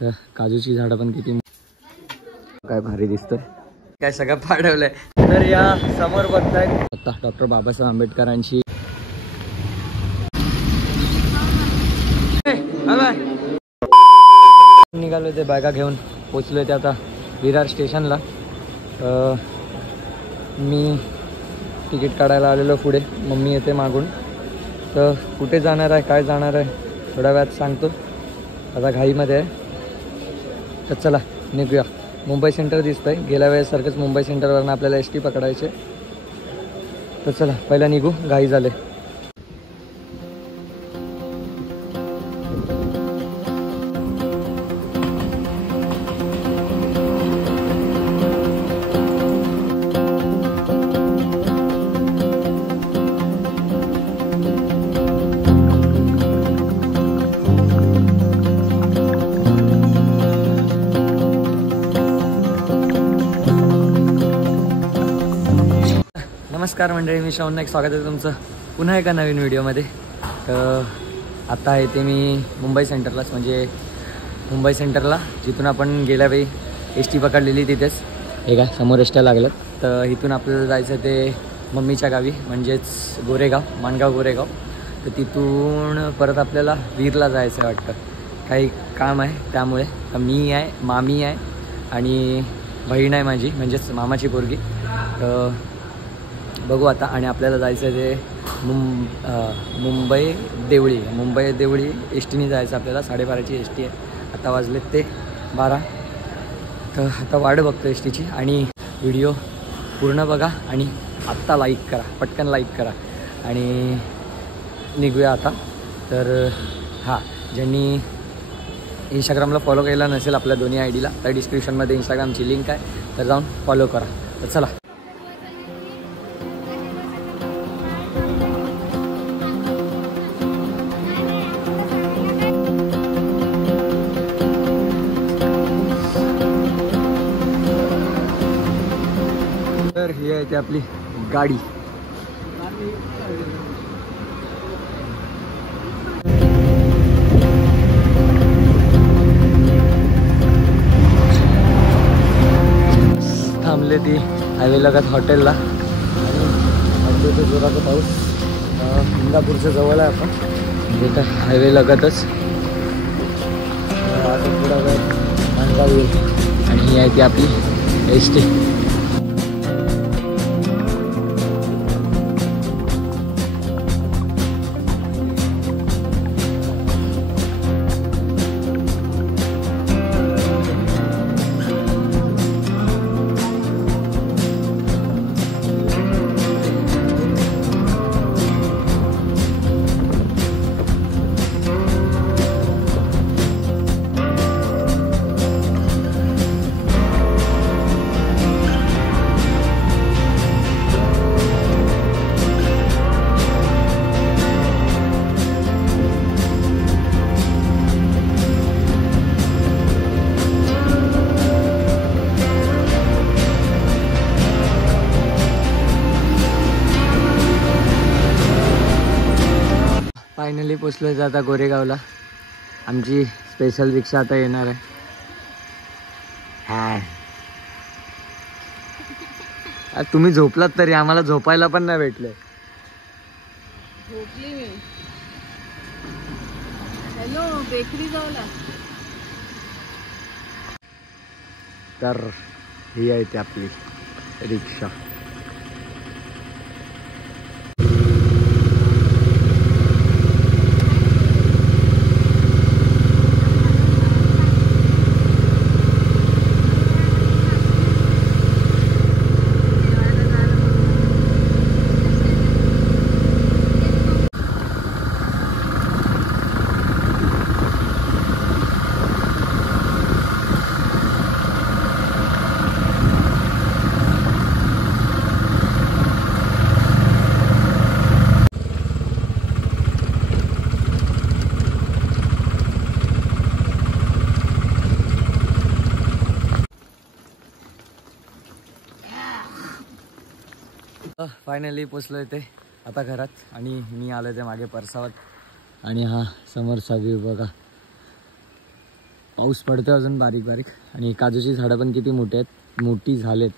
तर काजूची झाडं पण किती काय भारी दिसतंय, काय सगळं पाडवलंय. तर या समोर बघताय आता डॉक्टर बाबासाहेब आंबेडकरांची निघालो ते बॅगा घेऊन पोचलो ते आता विरार स्टेशनला. मी तिकीट काढायला आलेलो पुढे, मम्मी येते मागून. तर कुठे जाणार आहे काय जाणार आहे थोड्या वेळात सांगतो, आता घाईमध्ये आहे. तर चला निघूया. मुंबई सेंटर दिसतंय, गेल्या वेळेसारखंच मुंबई सेंटरवरून आपल्याला एस टी पकडायचे. तर चला पहिला निघू, घाई झाले. नमस्कार मंडळी, मी श्रावण नाईक, स्वागत आहे तुमचं पुन्हा एका नवीन व्हिडिओमध्ये. तर आता आहे ते मी मुंबई सेंटरलाच, म्हणजे मुंबई सेंटरला जिथून आपण गेल्या वेळी एस टी पकडलेली तिथेच. हे काय समोर एस ट्या लागल्यात. तर इथून आपल्याला जायचं ते मम्मीच्या गावी, म्हणजेच गोरेगाव, माणगाव गोरेगाव. तर तिथून परत आपल्याला वीरला जायचं आहे वाटतं, काही काम आहे त्यामुळे. तर मी आहे, मामी आहे आणि बहीण आहे माझी, म्हणजेच मामाची पोरगी. तर बघू आता. आणि आपल्याला जायचं आहे ते मुंबई देवळी एस टीने जायचं आपल्याला. 12:30ची एस टी आहे, आता वाजलेत ते 12. तर आता वाट बघतो एस टीची. आणि व्हिडिओ पूर्ण बघा आणि आत्ता लाईक करा, पटकन लाईक करा आणि निघूया आता. तर हां, ज्यांनी इंस्टाग्रामला फॉलो केला नसेल आपल्या दोन्ही आय डीला, तर डिस्क्रिप्शनमध्ये इंस्टाग्रामची लिंक आहे, तर जाऊन फॉलो करा. तर चला. तर ही आहे ती आपली गाडी. थांबले ती हायवे लगत हॉटेलला. आणि जोराचा पाऊस. इंदापूरच्या जवळ आहे आपण, म्हणजे तर हायवे लगतच. आता थोडा वेळ माणगाव येईल. आणि ही आहे ती आपली एस टी. फायनली पोचलो आहे आता गोरेगावला. आमची स्पेशल रिक्षा आता येणार आहे. हा, तुम्ही झोपलात तरी आम्हाला झोपायला पण नाही भेटले. झोपली मी. Hello, bakery जाऊला. तर ही आहे ती आपली रिक्षा. फायनली पोचलो इथे आता घरात. आणि मी आलो ते मागे परसावत. आणि हा समोरचा व्ह्यू बघा, पाऊस पडतोय अजून बारीक बारीक आणि काजूची झाडं पण किती मोठी झालेत.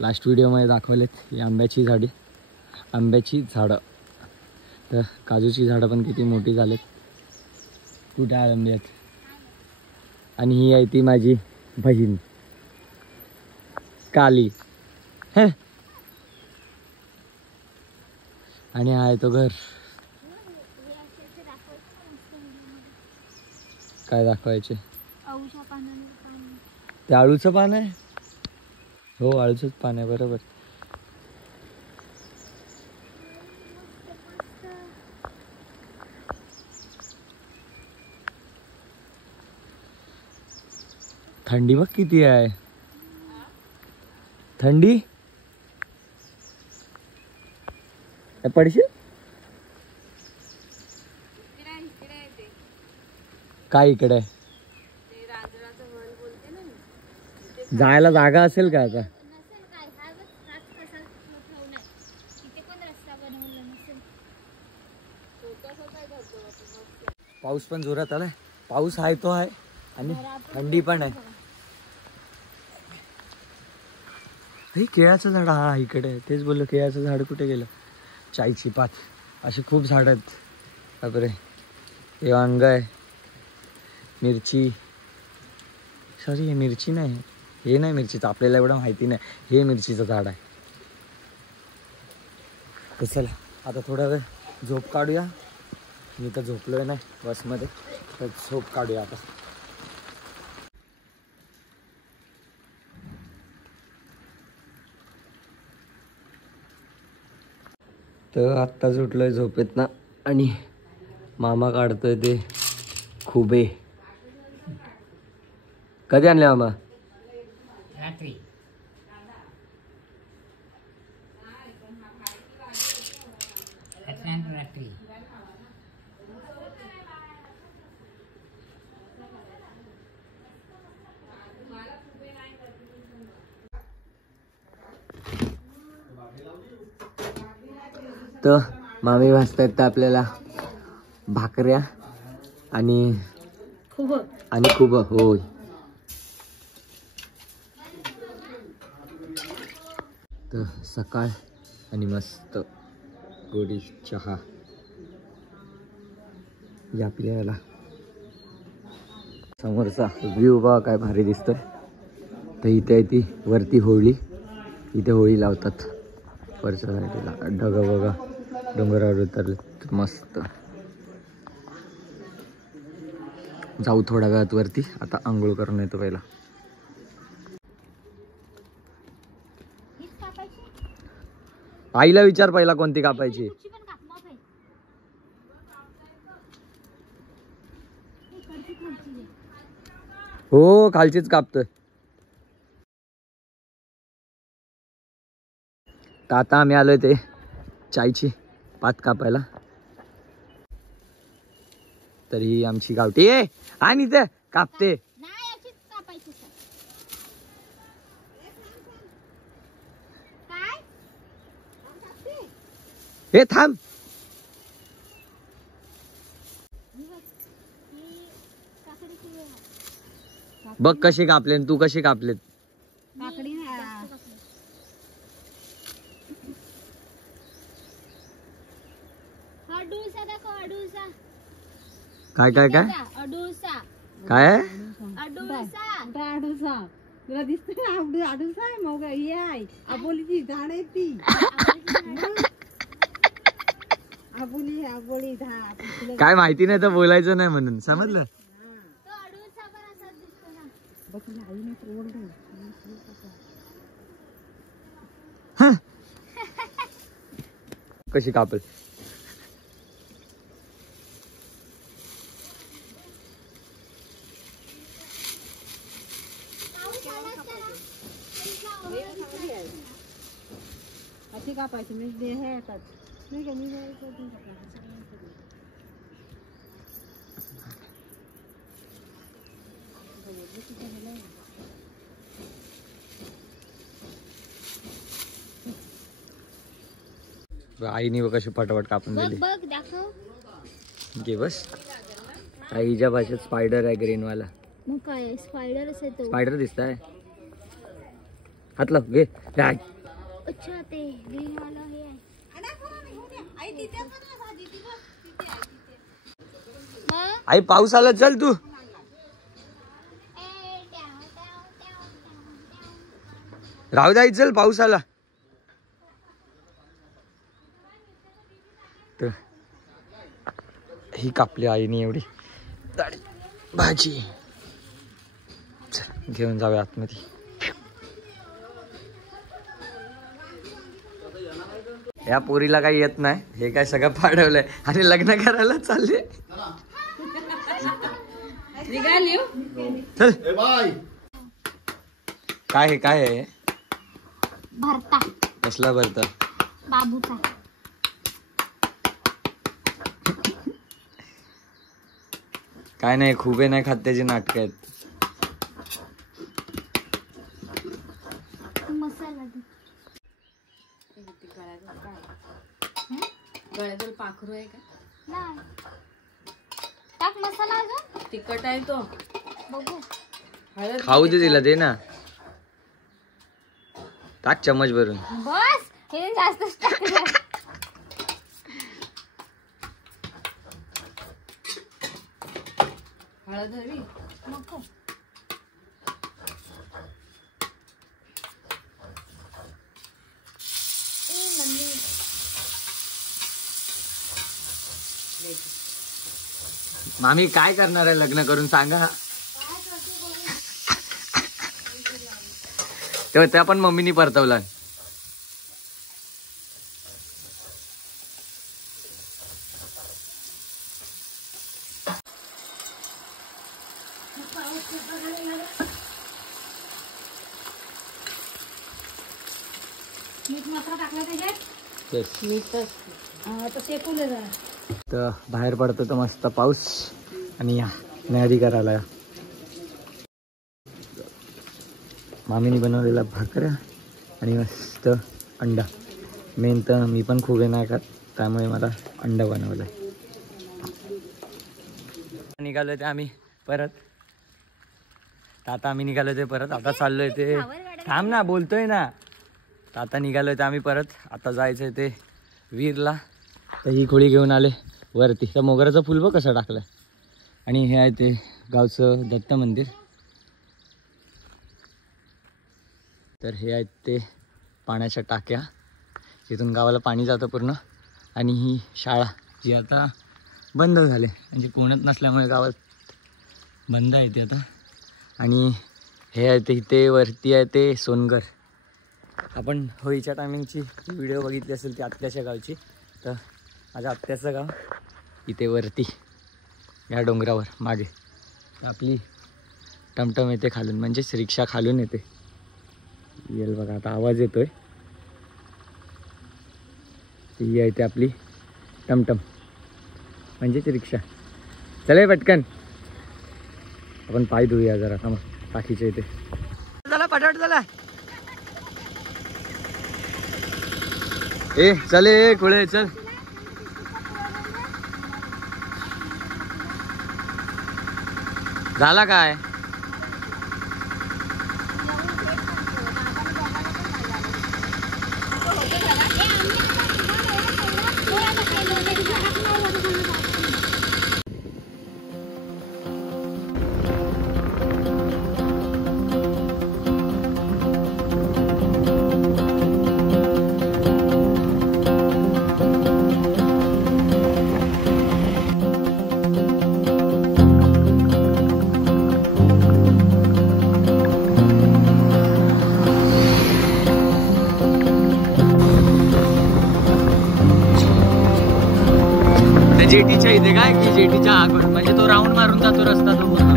लास्ट व्हिडिओमध्ये दाखवलेत ही आंब्याची झाडं. तर काजूची झाडं पण किती मोठी झालेत. कुठे आळंबी आहेत. आणि ही आहे ती माझी बहीण काली. आणि आहे तो घर. काय दाखवायचे? ते आळूचं पान आहे. हो आळूचंच पान आहे बरोबर. थंडी बघ किती आहे. थंडी पडशील काय इकडे जायला जागा असेल का आता? पाऊस पण जोरात आलाय. पाऊस आहे तो आहे आणि थंडी पण आहे. केळाचं झाड हा इकडे. तेच बोललो केळाचं झाड कुठे गेलं. चायची पात अशी खूप झाड आहेत. बापरे. हे वांग आहे. मिरची सॉरी हे मिरची नाही. हे नाही मिरचीचं आपल्याला एवढं माहिती नाही. हे मिरचीचं झाड आहे. तर चला आता थोडा वेळ झोप काढूया. मी तर झोपलोय नाही बसमध्ये. तर झोप काढूया आता. तर आत्ताच उठलोय झोपेत ना आणि मामा काढतोय ते खुबे. कधी आणले मामा? रात्री. तर मामी वाजतायत तर आपल्याला भाकऱ्या आणि खूप होय. तर सकाळ आणि मस्त गोडी चहा या प्यायला. समोरचा व्ह्यू बघा काय भारी दिसतोय. तर इथे आहे ती वरती होळी. इथे होळी लावतात वरच्या साईडला. ढग बघा डोंगरावर उतरले मस्त. जाऊ थोड्या वेळात वरती. आता आंघोळ करून येतो पहिला. आईला विचार पहिला कोणती कापायची. हो खालचीच कापतोय. तर आता आम्ही आलोय ते चायची पात कापायला. तर ही आमची गावठी आहे आणि ते कापते. हे थांब. बघ कशी कापले तू कशी कापलेत. काय काय काय काय तुला दिसतोय अडूसा आहे. मग ही आहे आबोलीची झाड आहे ती. आबोली झाड काय माहिती नाही तर बोलायचं नाही म्हणून समजलं. कशी कापल. अशी कापायची म्हणजे हे येतात नाही का. मी आईने कशी पटापट कापून दिली. बघ दाखव. घे बस. हिच्या भाषेत स्पायडर आहे ग्रीन वाला. मग काय स्पायडरच आहे तो. स्पायडर दिसताय. हात लाव घे. काय अच्छा ते ग्रीन वाला हे आहे. आई पाऊस आला चल तू. राहू द्या चल पाऊस आला. तर ही कापली आईने एवढी भाजी. चल घेऊन जाऊया आतमध्ये. या पोरीला काही येत नाही. हे काय सगळं पाडवलंय आणि लग्न करायला चालले. चल काय हे काय आहे. भरता. कसला भरता. बाबूचा. काय नाही खुबे नाही खात त्याची नाटक आहेत. मसाला दे. गळ्याजवळ पाखरू आहे का. नाही टाक मसाला अजून. तिखट आहे तो. बघू. हळद खाऊ दे तिला दे ना. टाक चम्मच भरून. बस हे जास्तच टाकलं. हळद हवी. नको. मामी काय करणार आहे लग्न करून सांगा. तेव्हा त्या पण मम्मीनी परतवला. मीठ मसाला टाकला त्याच्यात. मीठ शेकून जरा. तर बाहेर पडतो तर मस्त पाऊस आणि या न्यारी करायला. मामीने बनवलेला भाकऱ्या आणि मस्त अंडा. मेन तर मी पण खूप नाही खात त्यामुळे मला अंडा बनवलं. निघालो ते आम्ही परत. आता आम्ही निघालो ते परत. आता चाललोय ते. थांब ना बोलतोय ना. तर आता निघालोय ते आम्ही परत. आता जायचंय ते वीरला. तर ही खोळी घेऊन आले वरती. तर मोगऱ्याचं फुल बघ कसं टाकलं. आणि हे आहे ते गावचं दत्त मंदिर. तर हे आहेत ते पाण्याच्या टाक्या जिथून गावाला पाणी जातं पूर्ण. आणि ही शाळा जी आता बंद झाली म्हणजे कोणच नसल्यामुळे गावात बंद आहे ते आता. आणि हे आहे ते इथे वरती आहे ते सोनगर. आपण होळीच्या टायमिंगची व्हिडिओ बघितली असेल ती आत्याच्या गावची. तर माझ्या आत्याचं गाव इथे वरती या डोंगरावर मागे. तर आपली टमटम येते खालून म्हणजेच रिक्षा खालून येते. येईल बघा आता आवाज येतोय. ही आहे ते आपली टमटम म्हणजेच रिक्षा. चले पटकन आपण पाय धुऊया जरा. मग टाकीच्या इथे चला पटापट चला. ए चले खुळे चल. झाला काय. जेटीच्या इथे काय की जेटीच्या आगून म्हणजे तो राऊंड मारून जातो रस्ता तो पूर्ण.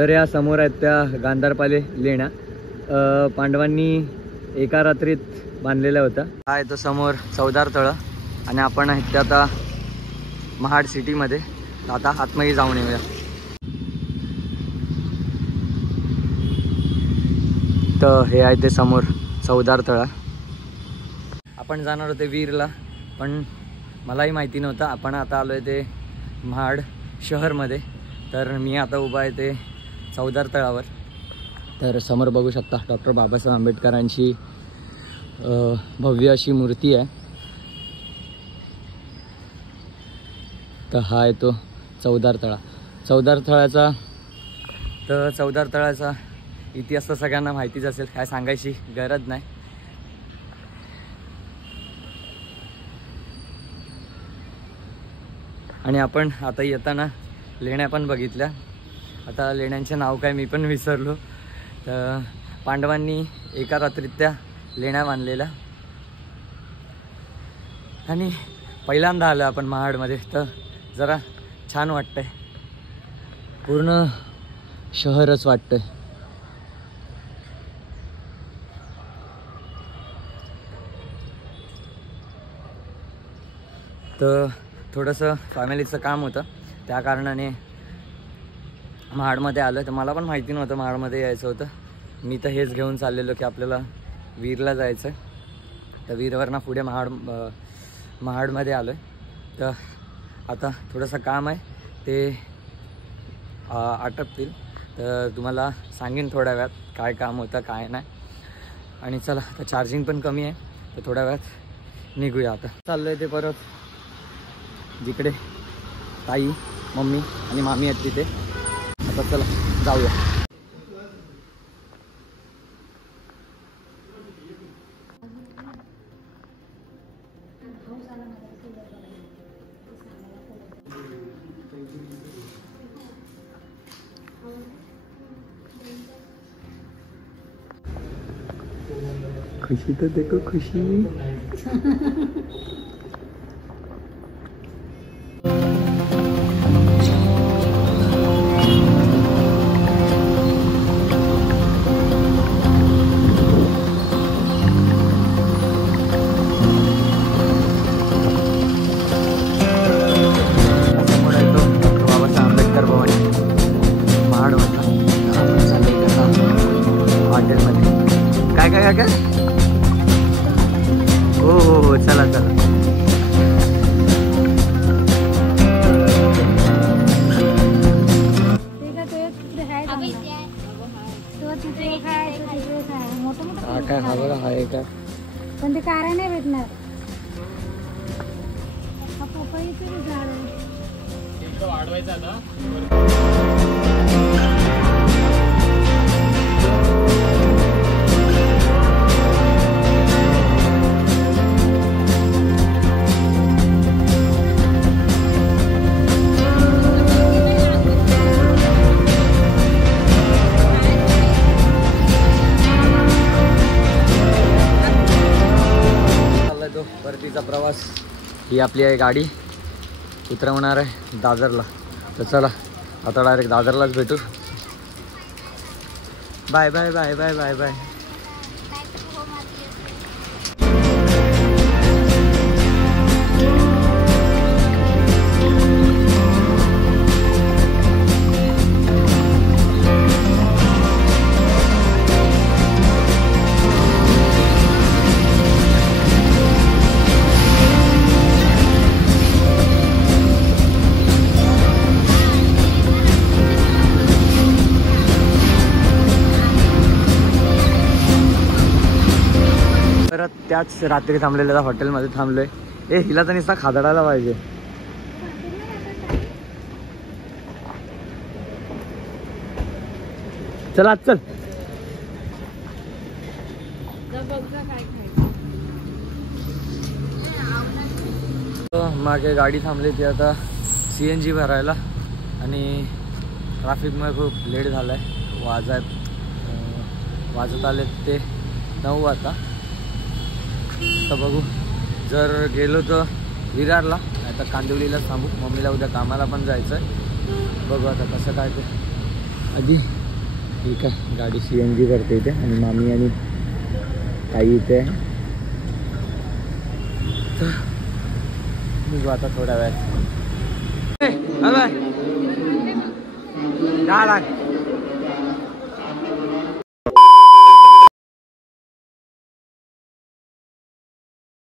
तर या समोर आहेत त्या गांधारपाले लेण्या, पांडवांनी एका रात्रीत बांधलेल्या होत्या. हा आहे तो समोर चवदार तळं आणि आपण आहेत ते आता महाड सिटीमध्ये. आता आतमध्ये जाऊन येऊया. तर हे आहे ते समोर चवदार तळा. आपण जाणार होते वीरला, पण मलाही माहिती नव्हतं. आपण आता आलो आहे ते महाड शहरमध्ये. तर मी आता उभा आहे ते चवदार तळावर. तर समोर बघू शकता डॉक्टर बाबासाहेब आंबेडकरांची भव्य अशी मूर्ती आहे. तर हा आहे तो चवदार तळा. चवदार तळाचा इतिहास तर सगळ्यांना माहितीच असेल, काय सांगायची गरज नाही. आणि आपण आता येताना लेण्या पण बघितल्या. आता लेण्यांचे नाव काय मी पण विसरलो. तर पांडवांनी एका रात्रीत त्या लेण्या बांधलेल्या. आणि पहिल्यांदा आलो आपण महाडमध्ये, तर जरा छान वाटतंय. पूर्ण शहरच वाटतंय. तर थोडंसं फॅमिलीचं काम होतं, त्या कारणाने महाडमध्ये आलं. तर मला पण माहिती नव्हतं महाडमध्ये यायचं होतं. मी तर हेच घेऊन चाललेलो की आपल्याला वीरला जायचं आहे. तर वीरवरनं पुढे महाडमध्ये आलो आहे. तर आता थोडंसं काम आहे, ते आटपतील. तर तुम्हाला सांगेन थोड्या वेळात काय काम होतं काय नाही. आणि चला, आता चार्जिंग पण कमी आहे, तर थोड्या वेळात निघूया. आता चाललो आहे ते परत जिकडे ताई, मम्मी आणि मामी आहेत तिथे. आता चला जाऊया. खुशी तो देखो, खुशी. काय हो हो हो, चला चला. काय हा बघा, हा आहे का? पण ते कार नाही भेटणार. पपईचे झाड वाढवायचं आता. परतीचा प्रवास. ही आपली आहे गाडी, उतरवणार आहे दादरला. तर चला आता डायरेक्ट दादरलाच भेटू. Bye bye bye bye bye bye. त्याच रात्री थांबलेल्या हॉटेलमध्ये थांबलोय. हिला तर नुसता खादडायला पाहिजे. चला चल. मागे गाडी थांबली ती आता CNG भरायला. आणि ट्रॅफिकमुळे खूप लेट झालाय. वाजत आले ते 9 आता. तर बघू, जर गेलो तर विरारला, नाही तर कांदिवलीलाच थांबू. मम्मीला उद्या कामाला पण जायचं आहे. बघू आता कसं काय ते. आधी ठीक आहे, गाडी CNG करते इथे आणि मामी आणि ताई इथे आहे. तर निघू आता थोड्या वेळात. बाय 10 लाख